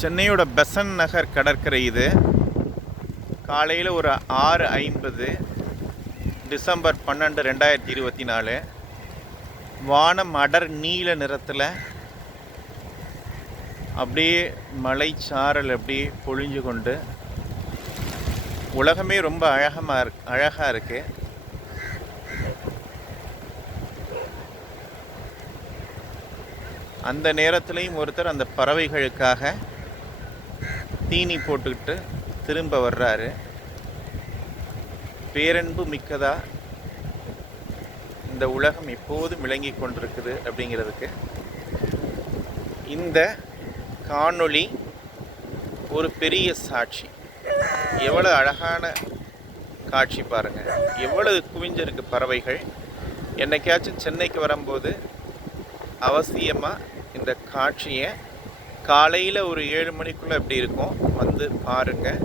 சென்னையோட பெசன்ட் நகர் கடற்கரை இது. காலையில் ஒரு 6:50 டிசம்பர் 12, 2024. வானம் அடர் நீல நிறத்தில் அப்படியே மலைச்சாரல் அப்படியே பொழிஞ்சு கொண்டு உலகமே ரொம்ப அழகாக இருக்குது. அந்த நேரத்துலையும் ஒருத்தர் அந்த பறவைகளுக்காக தீனி போட்டுக்கிட்டு திரும்ப வர்றாரு. பேரன்பு மிக்கதா இந்த உலகம் எப்போதும் விளங்கி கொண்டிருக்குது அப்படிங்கிறதுக்கு இந்த காணொளி ஒரு பெரிய சாட்சி. எவ்வளவு அழகான காட்சி பாருங்கள், எவ்வளவு குவிஞ்சிருக்கு பறவைகள். என்னைக்காச்சும் சென்னைக்கு வரும்போது அவசியமாக இந்த காட்சியை காலையில் ஒரு 7 மணிக்குள்ளே எப்படி இருக்கும் வந்து பாருங்கள்.